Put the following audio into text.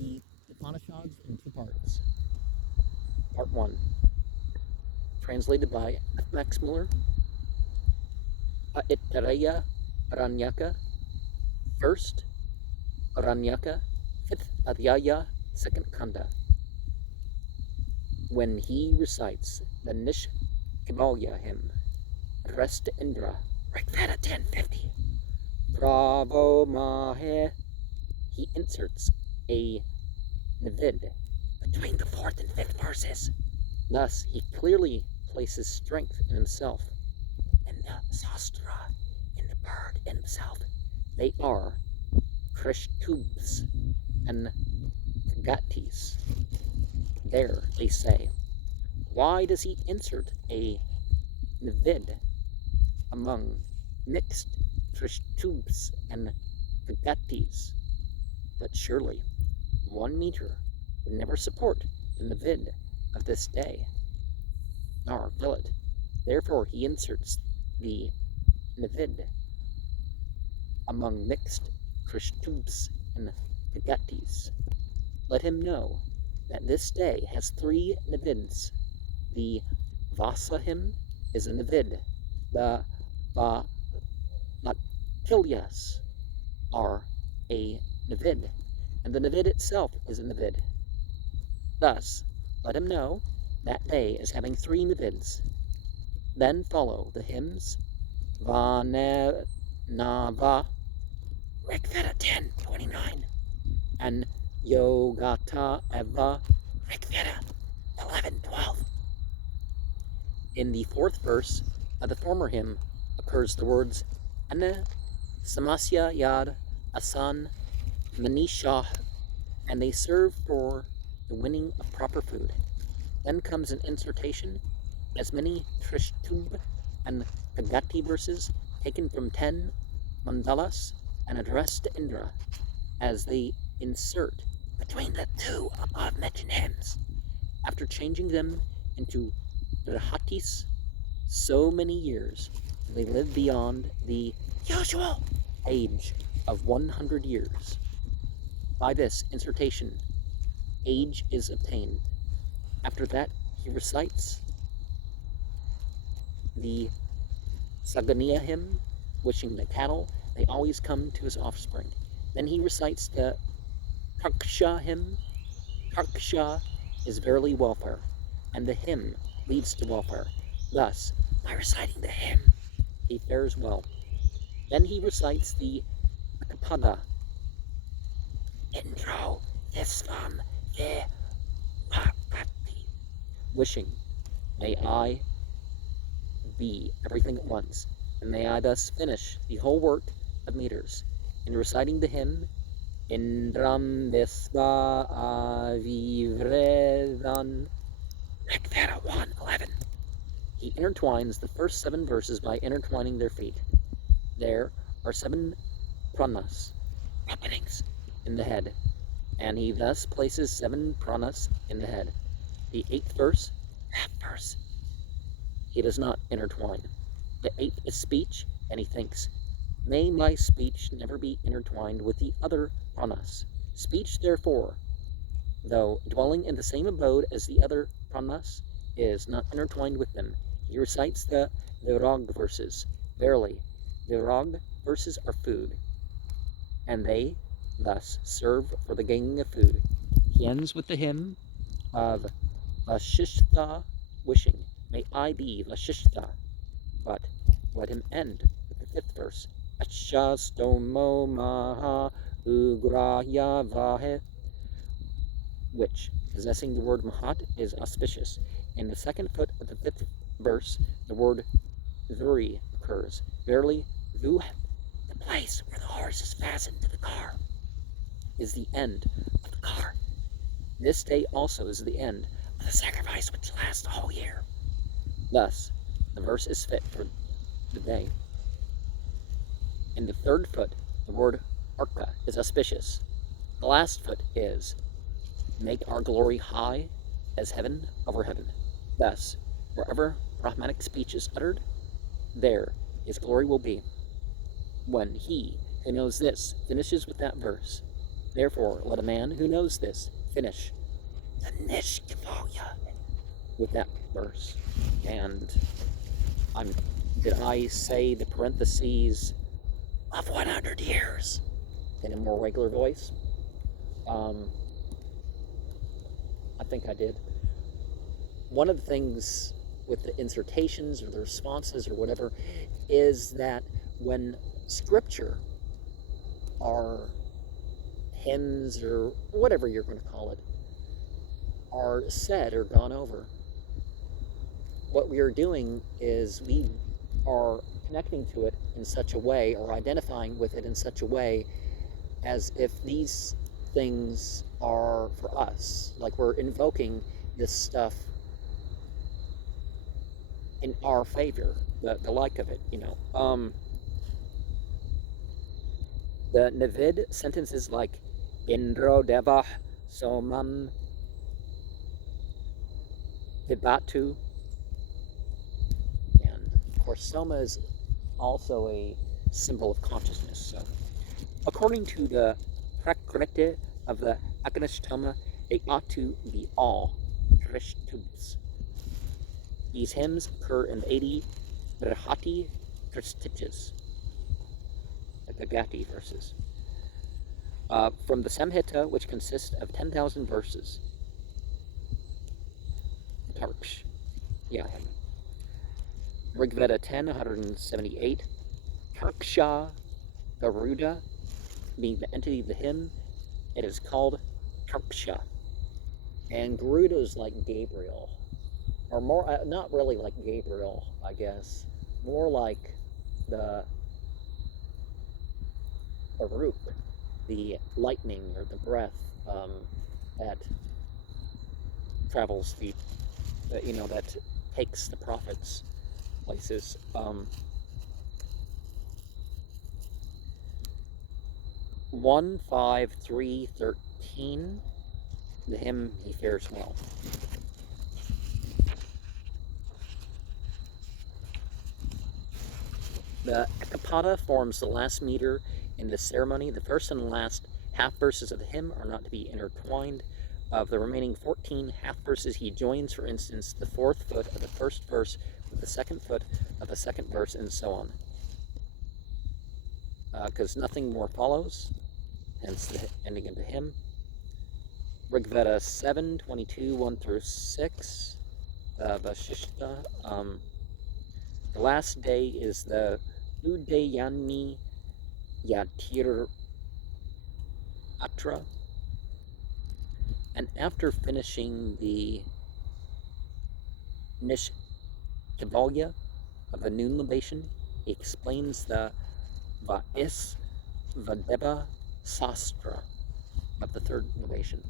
the Upanishads in two parts. Part 1, translated by F. Muller, Aitareya Aranyaka, 1st Aranyaka, 5th Adhyaya, 2nd Kanda. When he recites the Nishkibalya hymn, addressed to Indra, Rigveda 10:50, Bravo Mahe, he inserts a nivid between the 4th and 5th verses. Thus, he clearly places strength in himself, in the sastra, in the bird in himself. They are Krishtubs and Gatis. There, they say, why does he insert a nivid among mixed Krishtubs and Gatis? But surely 1 meter would never support the nivid of this day, nor will it. Therefore he inserts the nivid among mixed Krishtubs and Gatis. Let him know that this day has 3 nivids. The Vasa hymn is a nivid. The Kilyas are a nivid, and the nivid itself is a nivid. Thus, let him know that day is having 3 nivids. Then follow the hymns Vaneva, Rigveda 10:29, and Yogata Eva, Rigveda 11:12. In the 4th verse of the former hymn occurs the words Anna Samasya Yad Asan Manisha, and they serve for the winning of proper food. Then comes an insertation, as many Krishtub and Kagati verses taken from 10 mandalas and addressed to Indra, as they insert between the 2 above mentioned hymns. After changing them into Rahatis, so many years they live beyond the usual age of 100 years. By this insertation, age is obtained. After that, he recites the Sagania hymn, wishing the cattle they always come to his offspring. Then he recites the Tarksha hymn. Tarksha is verily welfare, and the hymn leads to welfare. Thus, by reciting the hymn, he fares well. Then he recites the Akapada. Intro Visvam De Bhakti, wishing, may I be everything at once, and may I thus finish the whole work of meters. In reciting the hymn, Indram Visva Avivredan, Rigveda 1:11, he intertwines the first 7 verses by intertwining their feet. There are 7 pranas, openings, in the head, and he thus places 7 pranas in the head. The 8th verse, half verse, he does not intertwine. The 8th is speech, and he thinks, may my speech never be intertwined with the other pranas. Speech, therefore, though dwelling in the same abode as the other pranas, is not intertwined with them. He recites the Virag verses. Verily, Virag verses are food, and they thus serve for the gaining of food. He ends with the hymn of Vashishta, wishing, may I be Vashishta. But let him end with the 5th verse, Achastomo Maha Ugrahya Vahe, which, possessing the word Mahat, is auspicious. In the 2nd foot of the 5th verse, the word Vuri occurs. Verily, Vuhet, the place where the horse is fastened to the car, is the end of the car. This day also is the end of the sacrifice which lasts the whole year. Thus, the verse is fit for the day. In the 3rd foot, the word Arka is auspicious. The last foot is, make our glory high as heaven over heaven. Thus, wherever Brahmanic speech is uttered, there his glory will be. When he who knows this finishes with that verse, Therefore, let a man who knows this finish the Nishkivalya with that verse. And did I say the parentheses of 100 years in a more regular voice? I think I did. One of the things with the insertations or the responses or whatever is that when scripture or hymns or whatever you're going to call it are said or gone over, what we are doing is we are connecting to it in such a way or identifying with it in such a way as if these things are for us. Like we're invoking this stuff in our favor, the like of it, you know. The Navid sentences like Indro Devah Somam Vibatu, and of course Soma is also a symbol of consciousness. So according to the Prakriti of the Akanishtama, they ought to be all Krishtubs. These hymns occur in the 80 Brihati Kristiches, the Gati verses, from the Samhita, which consists of 10,000 verses. Tarksh, yeah. Rigveda 10, 178. Tarksha, Garuda, being the entity of the hymn, it is called Tarksha. And Garuda is like Gabriel, or more, not really like Gabriel, I guess, more like the Baruch, the lightning or the breath that travels the, that takes the prophets places. 1.5.3.13, the hymn He Fares Well. The Ekapada forms the last meter in the ceremony. The first and last half verses of the hymn are not to be intertwined. Of the remaining 14 half verses, he joins, for instance, the fourth foot of the first verse with the second foot of the second verse, and so on. Because nothing more follows, hence the ending of the hymn. Rigveda 7:22, 1 through 6, Vashishta. The last day is the Udayani Yatir Atra. And after finishing the Nishkivalya of the noon libation, he explains the Vais Vadeba Sastra of the third libation.